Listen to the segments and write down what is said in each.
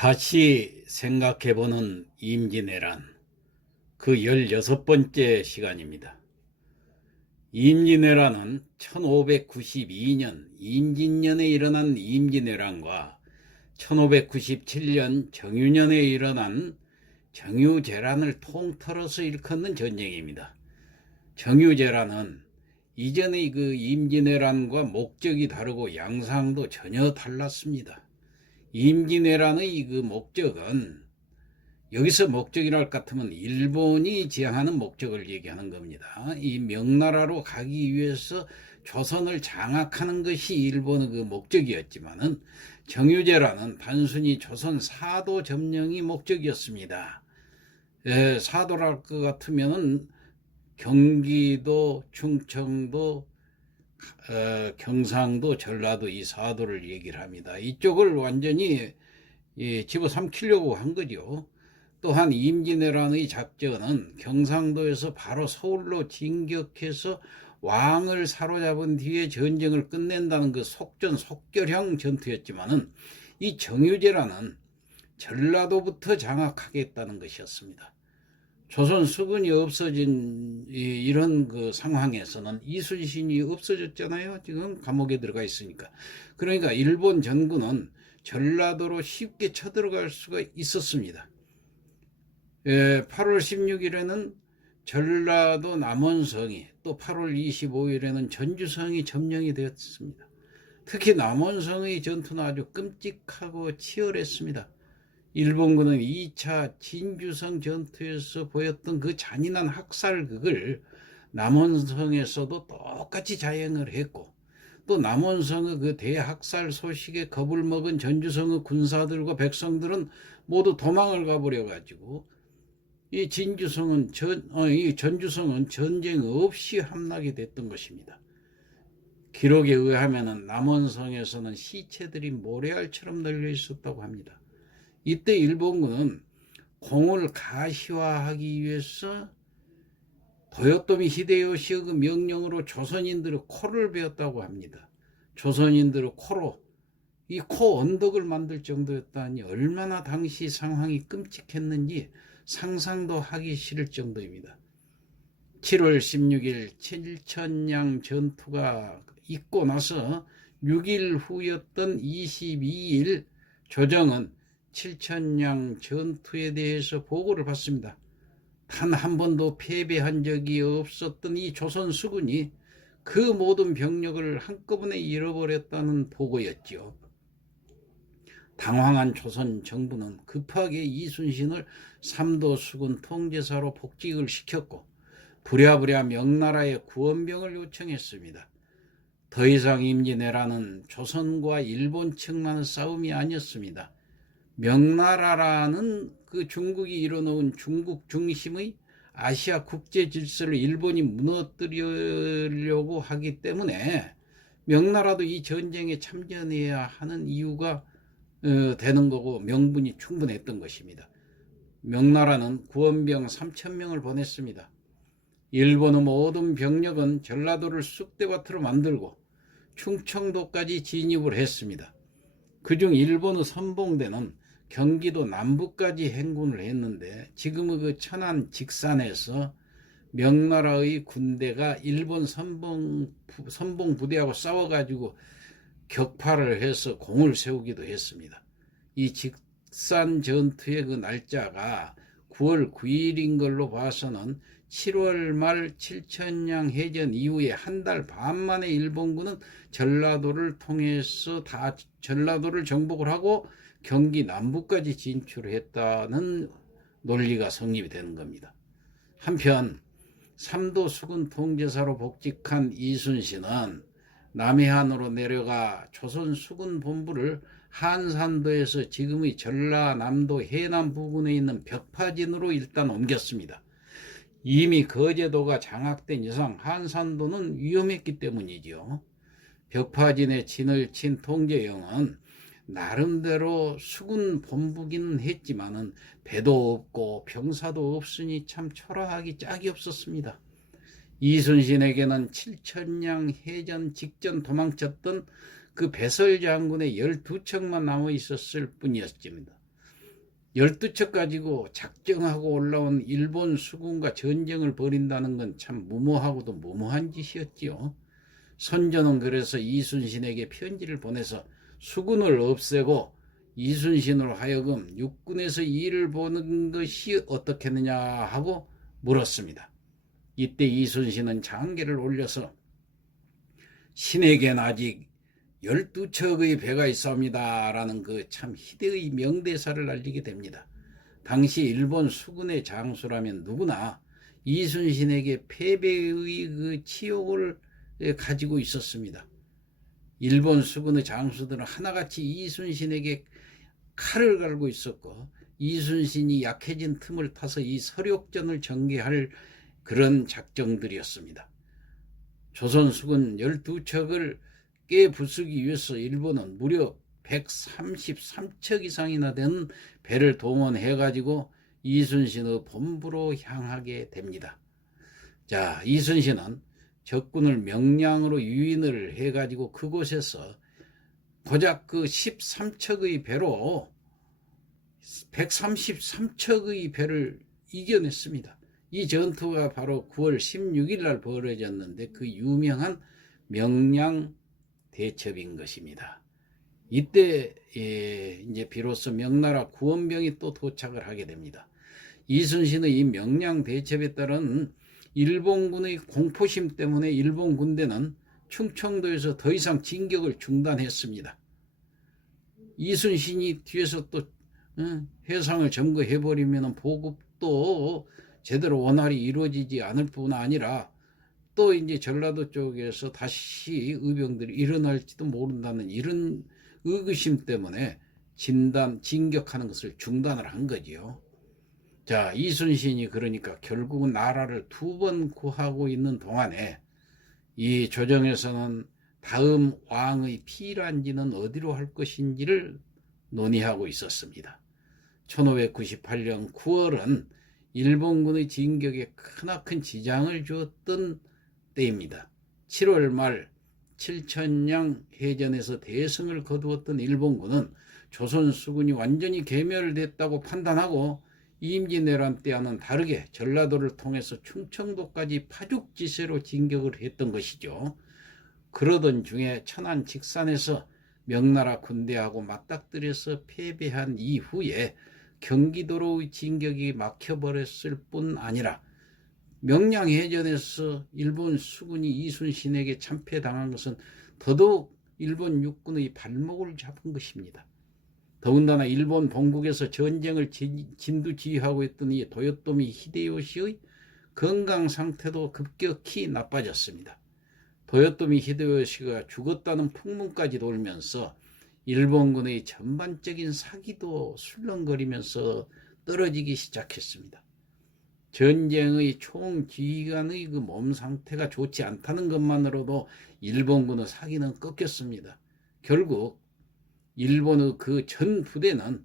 다시 생각해보는 임진왜란, 그 16번째 시간입니다. 임진왜란은 1592년 임진년에 일어난 임진왜란과 1597년 정유년에 일어난 정유재란을 통틀어서 일컫는 전쟁입니다. 정유재란은 이전의 그 임진왜란과 목적이 다르고 양상도 전혀 달랐습니다. 임진왜란의 그 목적은, 여기서 목적이라 할 것 같으면 일본이 지향하는 목적을 얘기하는 겁니다. 이 명나라로 가기 위해서 조선을 장악하는 것이 일본의 그 목적이었지만은 정유재란은 단순히 조선 사도 점령이 목적이었습니다. 사도라 할 것 같으면은 경기도, 충청도, 경상도, 전라도 이 사도를 얘기를 합니다. 이쪽을 완전히 집어삼키려고 한 거죠. 또한 임진왜란의 작전은 경상도에서 바로 서울로 진격해서 왕을 사로잡은 뒤에 전쟁을 끝낸다는 그 속전속결형 전투였지만은 이 정유재란은 전라도부터 장악하겠다는 것이었습니다. 조선 수군이 없어진 이런 그 상황에서는 이순신이 없어졌잖아요. 지금 감옥에 들어가 있으니까. 그러니까 일본 전군은 전라도로 쉽게 쳐들어갈 수가 있었습니다. 8월 16일에는 전라도 남원성이, 또 8월 25일에는 전주성이 점령이 되었습니다. 특히 남원성의 전투는 아주 끔찍하고 치열했습니다. 일본군은 2차 진주성 전투에서 보였던 그 잔인한 학살극을 남원성에서도 똑같이 자행을 했고, 또 남원성의 그 대학살 소식에 겁을 먹은 전주성의 군사들과 백성들은 모두 도망을 가버려 가지고 이 전주성은 전쟁 없이 함락이 됐던 것입니다. 기록에 의하면 남원성에서는 시체들이 모래알처럼 널려 있었다고 합니다. 이때 일본군은 공을 가시화하기 위해서 도요토미 히데요시의 그 명령으로 조선인들의 코를 베었다고 합니다. 조선인들의 코로 이 코 언덕을 만들 정도였다니 얼마나 당시 상황이 끔찍했는지 상상도 하기 싫을 정도입니다. 7월 16일 칠천량 전투가 있고 나서 6일 후였던 22일 조정은 칠천량 전투에 대해서 보고를 받습니다. 단 한 번도 패배한 적이 없었던 이 조선 수군이 그 모든 병력을 한꺼번에 잃어버렸다는 보고였죠. 당황한 조선 정부는 급하게 이순신을 삼도 수군 통제사로 복직을 시켰고 부랴부랴 명나라에 구원병을 요청했습니다. 더 이상 임진왜란은 조선과 일본 측만의 싸움이 아니었습니다. 명나라라는 그 중국이 이뤄놓은 중국 중심의 아시아 국제 질서를 일본이 무너뜨리려고 하기 때문에 명나라도 이 전쟁에 참전해야 하는 이유가 되는 거고 명분이 충분했던 것입니다. 명나라는 구원병 3,000명을 보냈습니다. 일본의 모든 병력은 전라도를 쑥대밭으로 만들고 충청도까지 진입을 했습니다. 그중 일본의 선봉대는 경기도 남부까지 행군을 했는데 지금의 그 천안 직산에서 명나라의 군대가 일본 선봉 부대하고 싸워가지고 격파를 해서 공을 세우기도 했습니다. 이 직산 전투의 그 날짜가 9월 9일인 걸로 봐서는 7월 말 칠천량 해전 이후에 한 달 반 만에 일본군은 전라도를 통해서 다 전라도를 정복을 하고 경기 남부까지 진출했다는 논리가 성립이 되는 겁니다. 한편 삼도 수군 통제사로 복직한 이순신은 남해안으로 내려가 조선 수군 본부를 한산도에서 지금의 전라남도 해남 부근에 있는 벽파진으로 일단 옮겼습니다. 이미 거제도가 장악된 이상 한산도는 위험했기 때문이죠. 벽파진에 진을 친 통제영은 나름대로 수군 본부기는 했지만은 배도 없고 병사도 없으니 참 초라하기 짝이 없었습니다. 이순신에게는 칠천량 해전 직전 도망쳤던 그 배설 장군의 12척만 남아 있었을 뿐이었습니다. 12척 가지고 작정하고 올라온 일본 수군과 전쟁을 벌인다는 건 참 무모하고도 무모한 짓이었지요. 선조는 그래서 이순신에게 편지를 보내서 수군을 없애고 이순신으로 하여금 육군에서 일을 보는 것이 어떻겠느냐 하고 물었습니다. 이때 이순신은 장계를 올려서 신에겐 아직 12척의 배가 있사옵니다 라는 그 참 희대의 명대사를 날리게 됩니다. 당시 일본 수군의 장수라면 누구나 이순신에게 패배의 그 치욕을 가지고 있었습니다. 일본 수군의 장수들은 하나같이 이순신에게 칼을 갈고 있었고, 이순신이 약해진 틈을 타서 이 서력전을 전개할 그런 작정들이었습니다. 조선 수군 12척을 깨부수기 위해서 일본은 무려 133척 이상이나 되는 배를 동원해가지고 이순신의 본부로 향하게 됩니다. 자, 이순신은 적군을 명량으로 유인을 해가지고 그곳에서 고작 그 13척의 배로 133척의 배를 이겨냈습니다. 이 전투가 바로 9월 16일 날 벌어졌는데 그 유명한 명량 대첩인 것입니다. 이때 이제 비로소 명나라 구원병이 또 도착을 하게 됩니다. 이순신의 이 명량 대첩에 따른 일본군의 공포심 때문에 일본 군대는 충청도에서 더 이상 진격을 중단했습니다. 이순신이 뒤에서 또 해상을 점거해버리면 보급도 제대로 원활히 이루어지지 않을 뿐 아니라 또 이제 전라도 쪽에서 다시 의병들이 일어날지도 모른다는 이런 의구심 때문에 진격하는 것을 중단을 한 거지요. 자, 이순신이 그러니까 결국은 나라를 2번 구하고 있는 동안에 이 조정에서는 다음 왕의 피란지는 어디로 할 것인지를 논의하고 있었습니다. 1598년 9월은 일본군의 진격에 크나큰 지장을 주었던 때입니다. 7월 말 7천량 해전에서 대승을 거두었던 일본군은 조선 수군이 완전히 괴멸됐다고 판단하고 임진왜란 때와는 다르게 전라도를 통해서 충청도까지 파죽지세로 진격을 했던 것이죠. 그러던 중에 천안 직산에서 명나라 군대하고 맞닥뜨려서 패배한 이후에 경기도로의 진격이 막혀버렸을 뿐 아니라 명량해전에서 일본 수군이 이순신에게 참패당한 것은 더더욱 일본 육군의 발목을 잡은 것입니다. 더군다나 일본 본국에서 전쟁을 진두지휘하고 있던 이 도요토미 히데요시의 건강 상태도 급격히 나빠졌습니다. 도요토미 히데요시가 죽었다는 풍문까지 돌면서 일본군의 전반적인 사기도 술렁거리면서 떨어지기 시작했습니다. 전쟁의 총지휘관의 그 몸 상태가 좋지 않다는 것만으로도 일본군의 사기는 꺾였습니다. 결국 일본의 그 전 부대는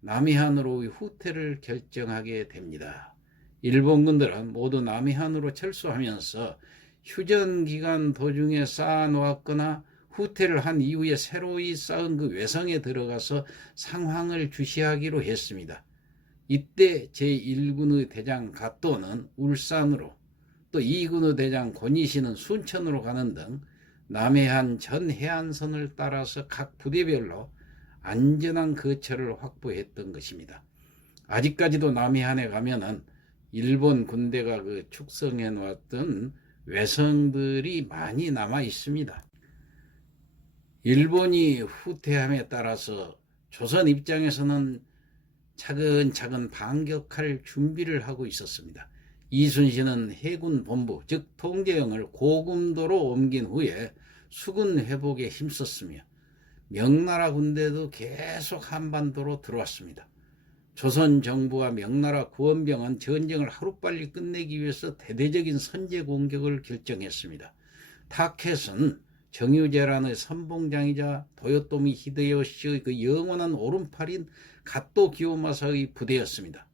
남해안으로의 후퇴를 결정하게 됩니다. 일본군들은 모두 남해안으로 철수하면서 휴전기간 도중에 쌓아놓았거나 후퇴를 한 이후에 새로이 쌓은 그 외성에 들어가서 상황을 주시하기로 했습니다. 이때 제1군의 대장 갓도는 울산으로, 또 2군의 대장 권이시는 순천으로 가는 등 남해안 전 해안선을 따라서 각 부대별로 안전한 거처를 확보했던 것입니다. 아직까지도 남해안에 가면은 일본 군대가 그 축성해 놓았던 외성들이 많이 남아 있습니다. 일본이 후퇴함에 따라서 조선 입장에서는 차근차근 반격할 준비를 하고 있었습니다. 이순신은 해군 본부, 즉 통제영을 고금도로 옮긴 후에 수군 회복에 힘썼으며 명나라 군대도 계속 한반도로 들어왔습니다. 조선 정부와 명나라 구원병은 전쟁을 하루빨리 끝내기 위해서 대대적인 선제 공격을 결정했습니다. 타켓은 정유재란의 선봉장이자 도요토미 히데요시의 그 영원한 오른팔인 갓도 기요마사의 부대였습니다.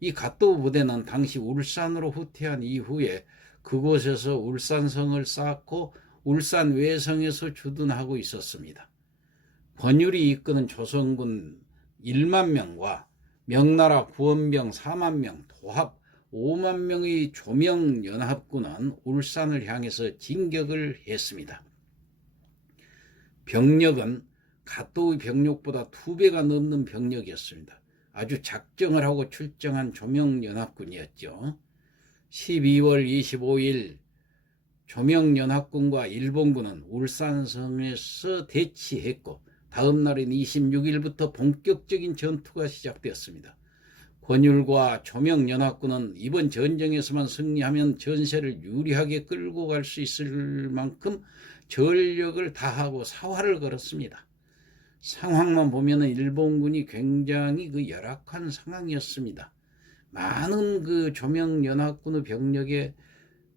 이 갓도 부대는 당시 울산으로 후퇴한 이후에 그곳에서 울산성을 쌓고 울산 외성에서 주둔하고 있었습니다. 권율이 이끄는 조선군 1만 명과 명나라 구원병 4만 명, 도합 5만 명의 조명연합군은 울산을 향해서 진격을 했습니다. 병력은 갓도의 병력보다 2배가 넘는 병력이었습니다. 아주 작정을 하고 출정한 조명연합군이었죠. 12월 25일 조명연합군과 일본군은 울산성에서 대치했고 다음 날인 26일부터 본격적인 전투가 시작되었습니다. 권율과 조명연합군은 이번 전쟁에서만 승리하면 전세를 유리하게 끌고 갈 수 있을 만큼 전력을 다하고 사활을 걸었습니다. 상황만 보면 일본군이 굉장히 열악한 상황이었습니다. 많은 조명연합군의 병력에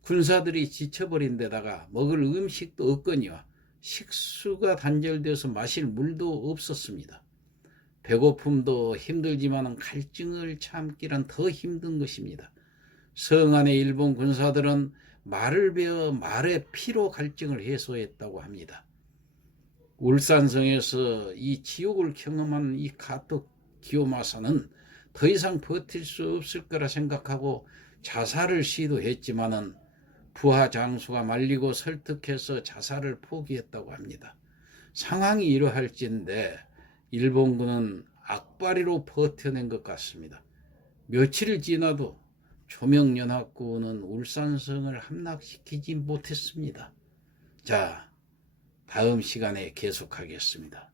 군사들이 지쳐버린 데다가 먹을 음식도 없거니와 식수가 단절되어서 마실 물도 없었습니다. 배고픔도 힘들지만 갈증을 참기란 더 힘든 것입니다. 성 안의 일본 군사들은 말을 베어 말의 피로 갈증을 해소했다고 합니다. 울산성에서 이 지옥을 경험한 이 가토 기요마사는 더 이상 버틸 수 없을 거라 생각하고 자살을 시도했지만은 부하 장수가 말리고 설득해서 자살을 포기했다고 합니다. 상황이 이러할진데 일본군은 악바리로 버텨낸 것 같습니다. 며칠 지나도 조명연합군은 울산성을 함락시키지 못했습니다. 자, 다음 시간에 계속하겠습니다.